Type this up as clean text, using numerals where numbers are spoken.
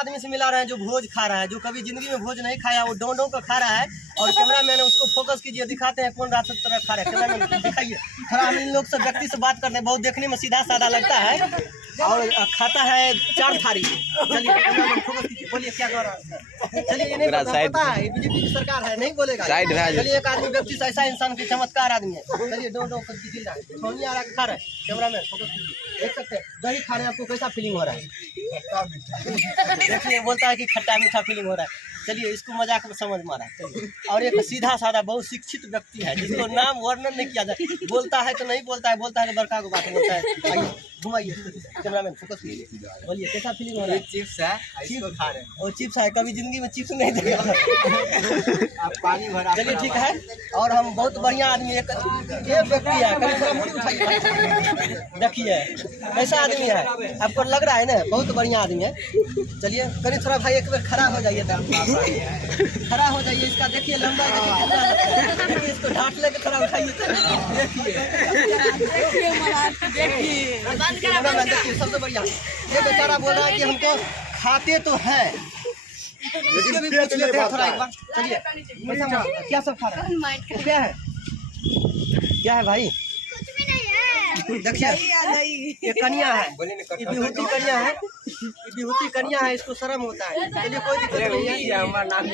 आदमी से मिला रहे हैं जो भोज खा रहा है, जो कभी जिंदगी में भोज नहीं खाया, वो डों का खा रहा है। और कैमरा मैन उसको फोकस कीजिए, दिखाते हैं कौन रात तरह खा रहा है। कैमरा मैन दिखाइए। थोड़ा हम इन लोग से व्यक्ति से बात करते हैं, बहुत देखने में सीधा साधा लगता है और खाता है 4 थाली। चलिए कैमरा मैन फोकस कीजिए, बोलिए क्या कर रहा है। चलिए ये नहीं पता है, बीजेपी की सरकार है, नहीं बोलेगा। चलिए एक आदमी व्यक्ति से ऐसा इंसान की चमत्कार आदमी है। चलिए डों छोनी आ रहा है, खा रहा है। कैमरा मैन फोकस कीजिए, देख सकते हैं दही खा रहे हैं, आपको कैसा फीलिंग हो रहा है? देखिए बोलता है कि खट्टा मीठा फीलिंग हो रहा है। चलिए इसको मजाक में समझ मारा। चलिए और एक सीधा साधा बहुत शिक्षित व्यक्ति है जिसको नाम वर्णन नहीं किया जाए, बोलता है तो नहीं बोलता है, बोलता है तो बड़का को बात बोलता है। आइए घुमाइए कैमरामैन, फोकस कीजिए, बोलिए कैसा फीलिंग हो रहा है? चिप्स है, इसको खा रहे हैं। और चिप्स है, कभी जिंदगी में चिप्स नहीं देखा। आप पानी भरा। चलिए ठीक है। और हम बहुत बढ़िया आदमी एक व्यक्ति है, कभी थोड़ा मुट्ठी उठाइए, देखिए कैसा आदमी है, आपको लग रहा है ना बहुत बढ़िया आदमी है। चलिए कभी थोड़ा भाई एक बार खड़ा हो जाइए, खड़ा हो जाइए, इसका देखिए लंबा, देखिए इसको ढाट लेके थोड़ा उठाइए, देखिए सबसे बढ़िया। ये बेचारा बोल रहा है कि हमको खाते तो है, इसके भी पूछ लेते हैं थोड़ा एक बार। चलिए क्या सब खा रहे हैं? क्या है, क्या है भाई? देखिए ये कन्या है, ये विभूति कन्या है, ये विभूति कन्या है, इसको शर्म होता है। चलिए कोई दिक्कत नहीं है। हमारा नाम